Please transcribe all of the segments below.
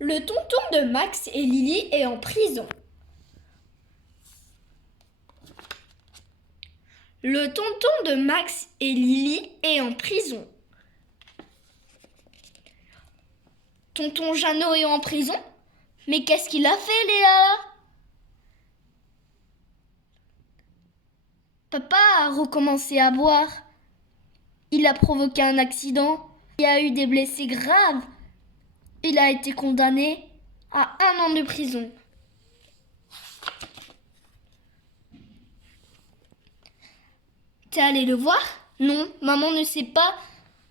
Le tonton de Max et Lily est en prison. Le tonton de Max et Lily est en prison. Tonton Jeannot est en prison? Mais qu'est-ce qu'il a fait, Léa? Papa a recommencé à boire. Il a provoqué un accident. Il y a eu des blessés graves. Il a été condamné à 1 an de prison. T'es allé le voir? Non, maman ne sait pas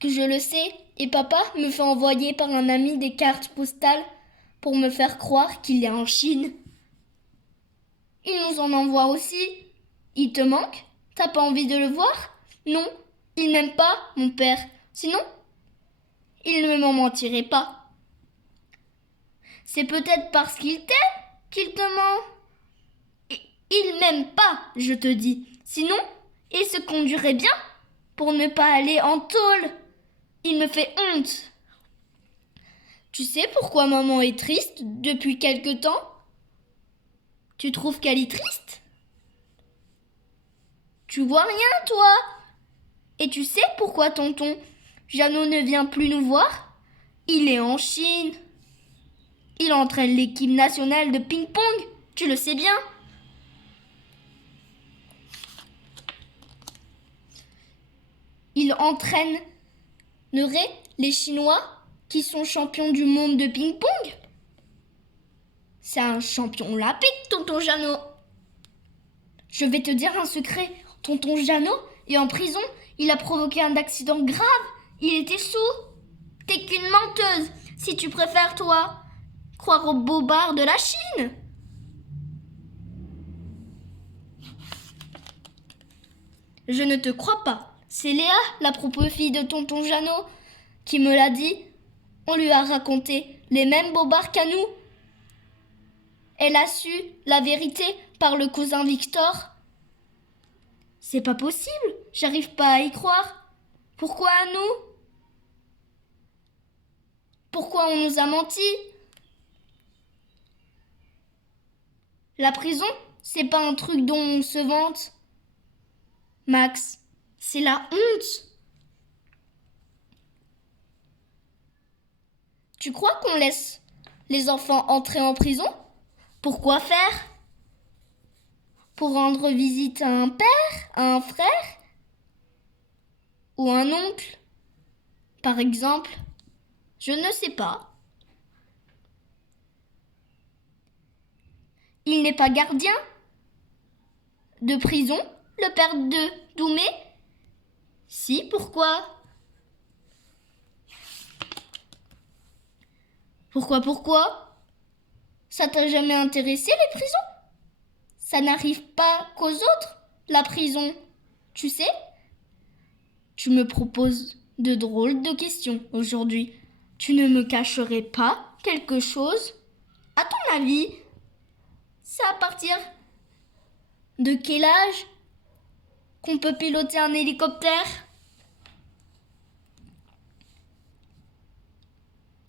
que je le sais et papa me fait envoyer par un ami des cartes postales pour me faire croire qu'il est en Chine. Il nous en envoie aussi. Il te manque? T'as pas envie de le voir? Non, il m'aime pas, mon père. Sinon, il ne m'en mentirait pas. C'est peut-être parce qu'il t'aime qu'il te ment. Il m'aime pas, je te dis. Sinon, il se conduirait bien pour ne pas aller en tôle. Il me fait honte. Tu sais pourquoi maman est triste depuis quelque temps? Tu trouves qu'elle est triste? Tu vois rien, toi? Et tu sais pourquoi tonton Jeannot ne vient plus nous voir? Il est en Chine. Il entraîne l'équipe nationale de ping-pong. Tu le sais bien. Il entraînerait les Chinois qui sont champions du monde de ping-pong. C'est un champion olympique, tonton Jeannot. Je vais te dire un secret. Tonton Jeannot est en prison. Il a provoqué un accident grave. Il était sourd. T'es qu'une menteuse, si tu préfères, toi, croire aux bobards de la Chine. Je ne te crois pas. C'est Léa, la propre fille de tonton Jeannot, qui me l'a dit. On lui a raconté les mêmes bobards qu'à nous. Elle a su la vérité par le cousin Victor. C'est pas possible, j'arrive pas à y croire. Pourquoi à nous? Pourquoi on nous a menti? La prison, c'est pas un truc dont on se vante. Max, c'est la honte. Tu crois qu'on laisse les enfants entrer en prison? Pourquoi faire? Pour rendre visite à un père, à un frère ou un oncle, par exemple? Je ne sais pas. Il n'est pas gardien de prison, le père de Doumé? Si, pourquoi? Pourquoi? Ça t'a jamais intéressé les prisons? Ça n'arrive pas qu'aux autres, la prison. Tu sais? Tu me proposes de drôles de questions aujourd'hui. Tu ne me cacherais pas quelque chose? À ton avis, c'est à partir de quel âge qu'on peut piloter un hélicoptère?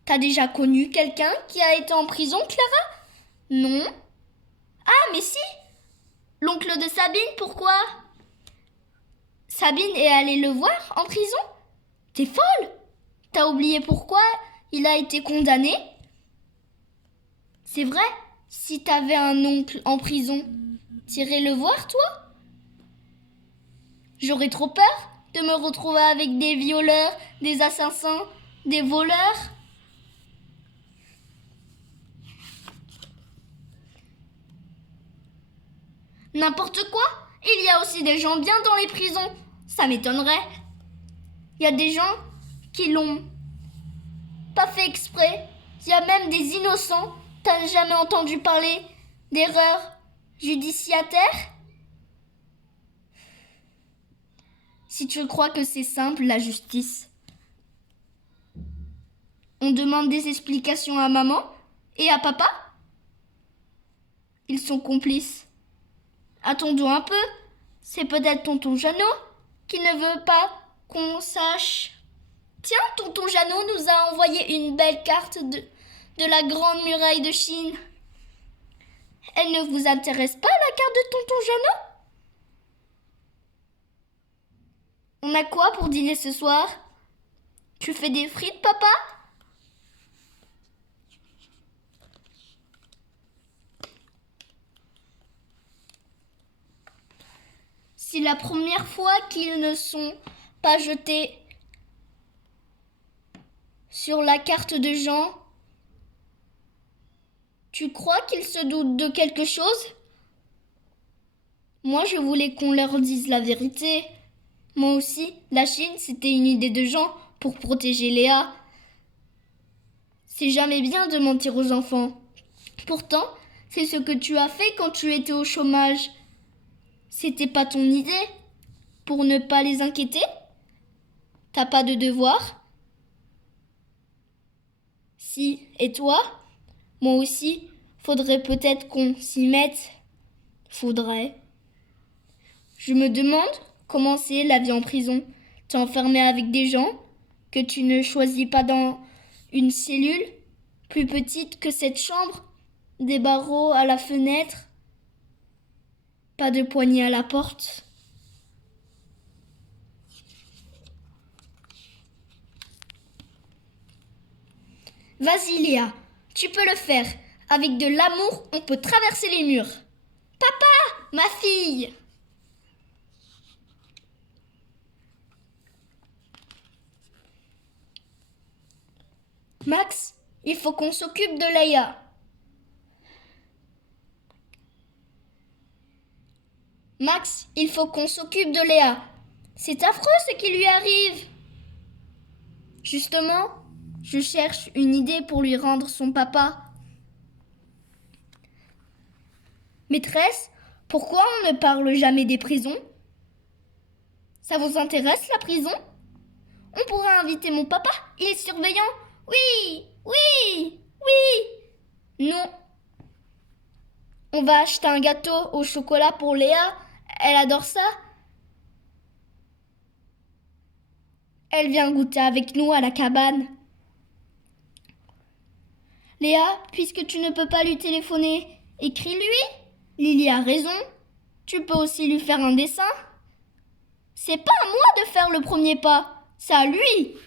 T'as déjà connu quelqu'un qui a été en prison, Clara? Non. Ah, mais si! L'oncle de Sabine, pourquoi? Sabine est allée le voir en prison? T'es folle! T'as oublié pourquoi il a été condamné? C'est vrai, si t'avais un oncle en prison, t'irais le voir, toi? J'aurais trop peur de me retrouver avec des violeurs, des assassins, des voleurs. N'importe quoi! Il y a aussi des gens bien dans les prisons. Ça m'étonnerait. Il y a des gens qui l'ont pas fait exprès. Il y a même des innocents. T'as jamais entendu parler d'erreurs judiciaires? Si tu crois que c'est simple, la justice. On demande des explications à maman et à papa? Ils sont complices. Attendons un peu. C'est peut-être tonton Jeannot qui ne veut pas qu'on sache. Tiens, tonton Jeannot nous a envoyé une belle carte de la grande muraille de Chine. Elle ne vous intéresse pas, la carte de tonton Jeannot? On a quoi pour dîner ce soir? Tu fais des frites, papa? C'est la première fois qu'ils ne sont pas jetés sur la carte de Jean. Tu crois qu'ils se doutent de quelque chose? Moi, je voulais qu'on leur dise la vérité. Moi aussi, la Chine, c'était une idée de Jean pour protéger Léa. C'est jamais bien de mentir aux enfants. Pourtant, c'est ce que tu as fait quand tu étais au chômage. C'était pas ton idée? Pour ne pas les inquiéter? T'as pas de devoir? Si, et toi? Moi aussi, faudrait peut-être qu'on s'y mette. Faudrait. Je me demande comment c'est la vie en prison. T'es enfermé avec des gens que tu ne choisis pas dans une cellule plus petite que cette chambre, des barreaux à la fenêtre, pas de poignée à la porte. Vas-y Léa, tu peux le faire. Avec de l'amour, on peut traverser les murs. Papa, ma fille! Max, il faut qu'on s'occupe de Léa. Max, il faut qu'on s'occupe de Léa. C'est affreux ce qui lui arrive. Justement, je cherche une idée pour lui rendre son papa. Maîtresse, pourquoi on ne parle jamais des prisons? Ça vous intéresse la prison? On pourrait inviter mon papa, il est surveillant. Oui, oui, oui. Non. On va acheter un gâteau au chocolat pour Léa. Elle adore ça. Elle vient goûter avec nous à la cabane. Léa, puisque tu ne peux pas lui téléphoner, écris-lui. Lily a raison. Tu peux aussi lui faire un dessin. C'est pas à moi de faire le premier pas, c'est à lui.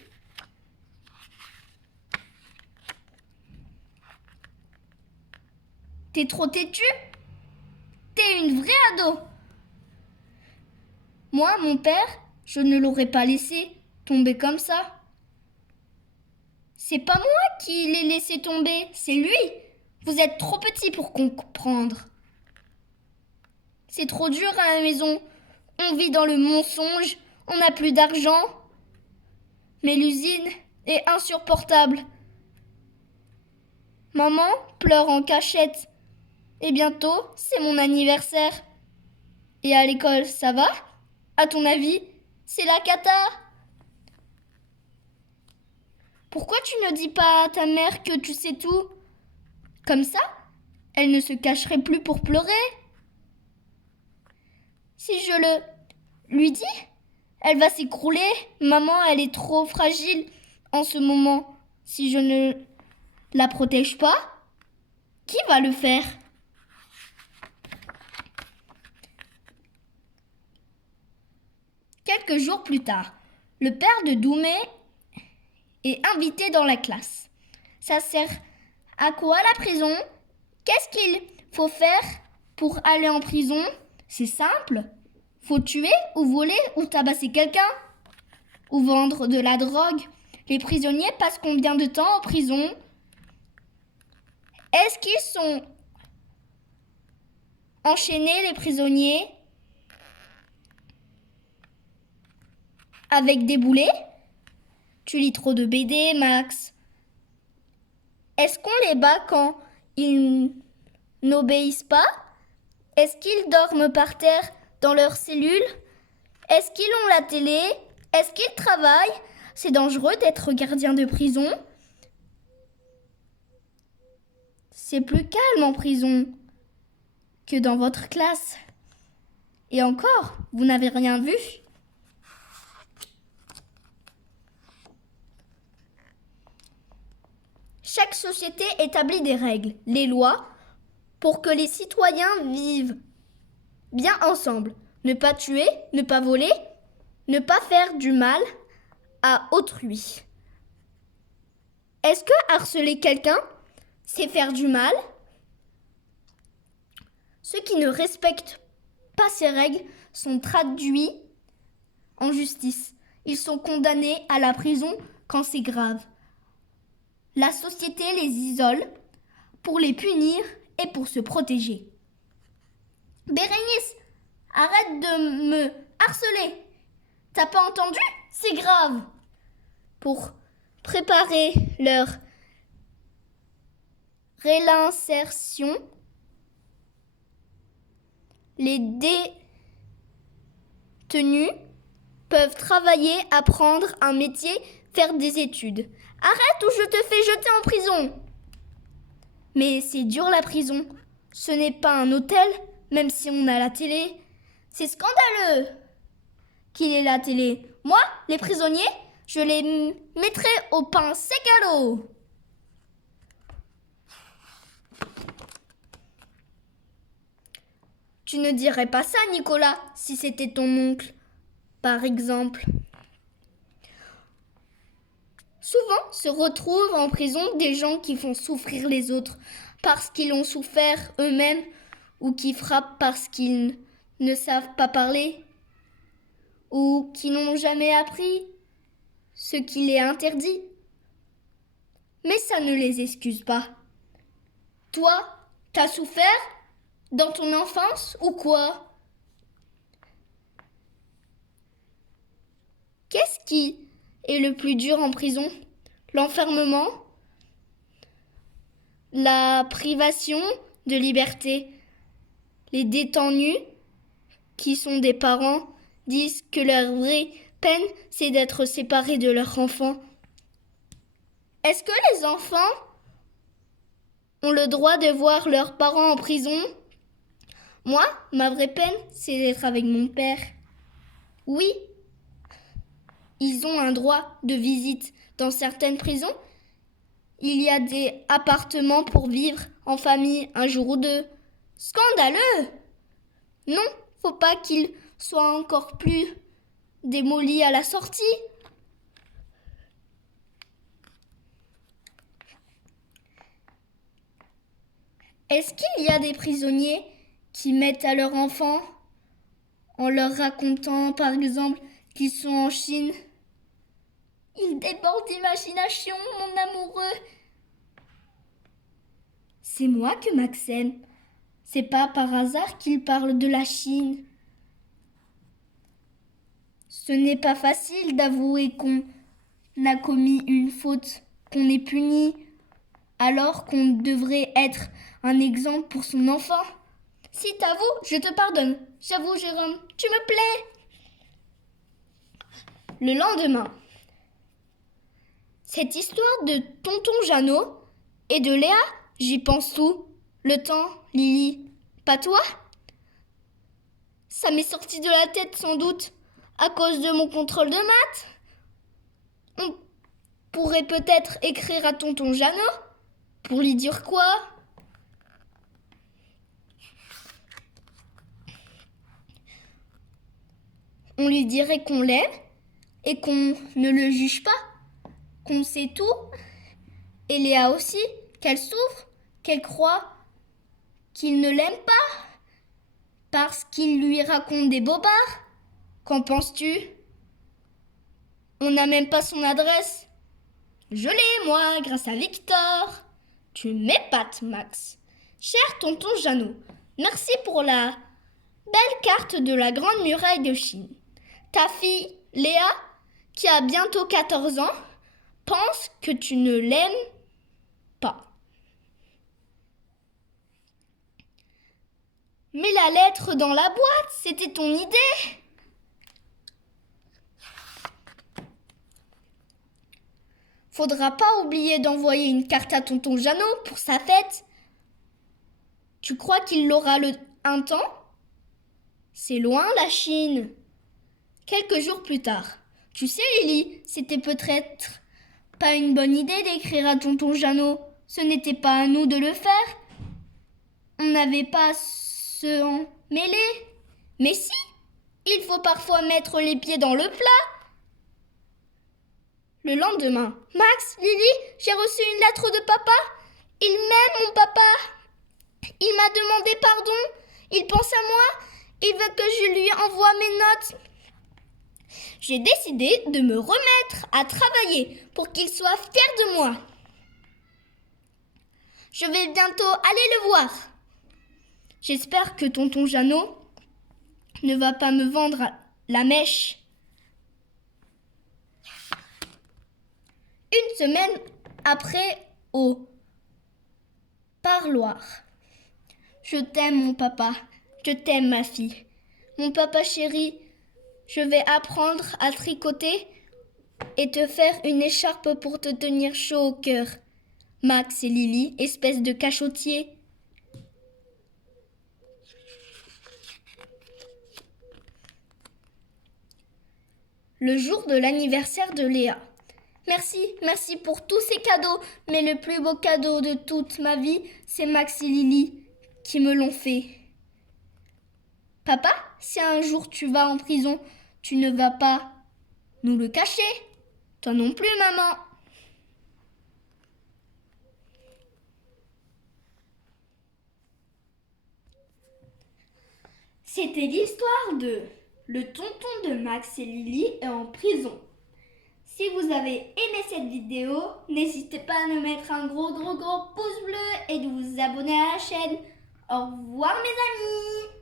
T'es trop têtu? T'es une vraie ado. Moi, mon père, je ne l'aurais pas laissé tomber comme ça. C'est pas moi qui l'ai laissé tomber, c'est lui. Vous êtes trop petit pour comprendre. C'est trop dur à la maison. On vit dans le mensonge, on n'a plus d'argent. Mais l'usine est insupportable. Maman pleure en cachette. Et bientôt, c'est mon anniversaire. Et à l'école, ça va? À ton avis, c'est la cata? Pourquoi tu ne dis pas à ta mère que tu sais tout? Comme ça, elle ne se cacherait plus pour pleurer. Si je le lui dis, elle va s'écrouler. Maman, elle est trop fragile en ce moment. Si je ne la protège pas, qui va le faire? Quelques jours plus tard, le père de Doumé est invité dans la classe. Ça sert à quoi la prison? Qu'est-ce qu'il faut faire pour aller en prison? C'est simple. Faut tuer ou voler ou tabasser quelqu'un. Ou vendre de la drogue. Les prisonniers passent combien de temps en prison? Est-ce qu'ils sont enchaînés, les prisonniers, avec des boulets? Tu lis trop de BD, Max. Est-ce qu'on les bat quand ils n'obéissent pas? Est-ce qu'ils dorment par terre dans leur cellule? Est-ce qu'ils ont la télé? Est-ce qu'ils travaillent? C'est dangereux d'être gardien de prison. C'est plus calme en prison que dans votre classe. Et encore, vous n'avez rien vu. Chaque société établit des règles, les lois, pour que les citoyens vivent bien ensemble. Ne pas tuer, ne pas voler, ne pas faire du mal à autrui. Est-ce que harceler quelqu'un, c'est faire du mal? Ceux qui ne respectent pas ces règles sont traduits en justice. Ils sont condamnés à la prison quand c'est grave. La société les isole pour les punir et pour se protéger. Bérénice, arrête de me harceler. T'as pas entendu? C'est grave. Pour préparer leur réinsertion, les détenus peuvent travailler, apprendre un métier, faire des études. Arrête ou je te fais jeter en prison. Mais c'est dur la prison. Ce n'est pas un hôtel, même si on a la télé. C'est scandaleux qu'il ait la télé. Moi, les prisonniers, je les mettrai au pain sec à l'eau. Tu ne dirais pas ça, Nicolas, si c'était ton oncle, par exemple. Souvent se retrouvent en prison des gens qui font souffrir les autres parce qu'ils ont souffert eux-mêmes ou qui frappent parce qu'ils ne savent pas parler ou qui n'ont jamais appris ce qu'il est interdit. Mais ça ne les excuse pas. Toi, t'as souffert dans ton enfance ou quoi? Qu'est-ce qui est le plus dur en prison? L'enfermement? La privation de liberté? Les détenus, qui sont des parents, disent que leur vraie peine, c'est d'être séparés de leur enfant. Est-ce que les enfants ont le droit de voir leurs parents en prison? Moi, ma vraie peine, c'est d'être avec mon père. Oui, ils ont un droit de visite. Dans certaines prisons, il y a des appartements pour vivre en famille un jour ou deux. Scandaleux! Non, faut pas qu'ils soient encore plus démolis à la sortie. Est-ce qu'il y a des prisonniers qui mettent à leur enfant en leur racontant, par exemple, qu'ils sont en Chine? Ils débordent d'imagination, mon amoureux. C'est moi que Max aime. C'est pas par hasard qu'il parle de la Chine. Ce n'est pas facile d'avouer qu'on a commis une faute, qu'on est puni, alors qu'on devrait être un exemple pour son enfant. Si t'avoues, je te pardonne. J'avoue, Jérôme, tu me plais. Le lendemain, cette histoire de tonton Jeannot et de Léa, j'y pense tout. Le temps, Lily, pas toi? Ça m'est sorti de la tête sans doute à cause de mon contrôle de maths. On pourrait peut-être écrire à tonton Jeannot pour lui dire quoi? On lui dirait qu'on l'aime et qu'on ne le juge pas, qu'on sait tout. Et Léa aussi, qu'elle souffre, qu'elle croit qu'il ne l'aime pas parce qu'il lui raconte des bobards. Qu'en penses-tu? On n'a même pas son adresse. Je l'ai, moi, grâce à Victor. Tu m'épates, Max. Cher tonton Jeannot, merci pour la belle carte de la Grande Muraille de Chine. Ta fille, Léa, qui a bientôt 14 ans, pense que tu ne l'aimes pas. Mais la lettre dans la boîte, c'était ton idée. Faudra pas oublier d'envoyer une carte à tonton Jeannot pour sa fête. Tu crois qu'il l'aura un temps? C'est loin la Chine. Quelques jours plus tard. Tu sais Lily, c'était peut-être Pas une bonne idée d'écrire à tonton Jeannot. Ce n'était pas à nous de le faire. On n'avait pas à se en mêler. Mais si, il faut parfois mettre les pieds dans le plat. Le lendemain, Max, Lily, j'ai reçu une lettre de papa. Il m'aime, mon papa. Il m'a demandé pardon. Il pense à moi. Il veut que je lui envoie mes notes. J'ai décidé de me remettre à travailler pour qu'il soit fier de moi. Je vais bientôt aller le voir. J'espère que tonton Jeannot ne va pas me vendre la mèche. Une semaine après, au parloir. Je t'aime, mon papa. Je t'aime, ma fille. Mon papa chéri, je vais apprendre à tricoter et te faire une écharpe pour te tenir chaud au cœur. Max et Lily, espèce de cachotier. Le jour de l'anniversaire de Léa. Merci pour tous ces cadeaux, mais le plus beau cadeau de toute ma vie, c'est Max et Lily qui me l'ont fait. Papa, si un jour tu vas en prison, tu ne vas pas nous le cacher. Toi non plus, maman. C'était l'histoire de le tonton de Max et Lily est en prison. Si vous avez aimé cette vidéo, n'hésitez pas à nous mettre un gros pouce bleu et de vous abonner à la chaîne. Au revoir mes amis!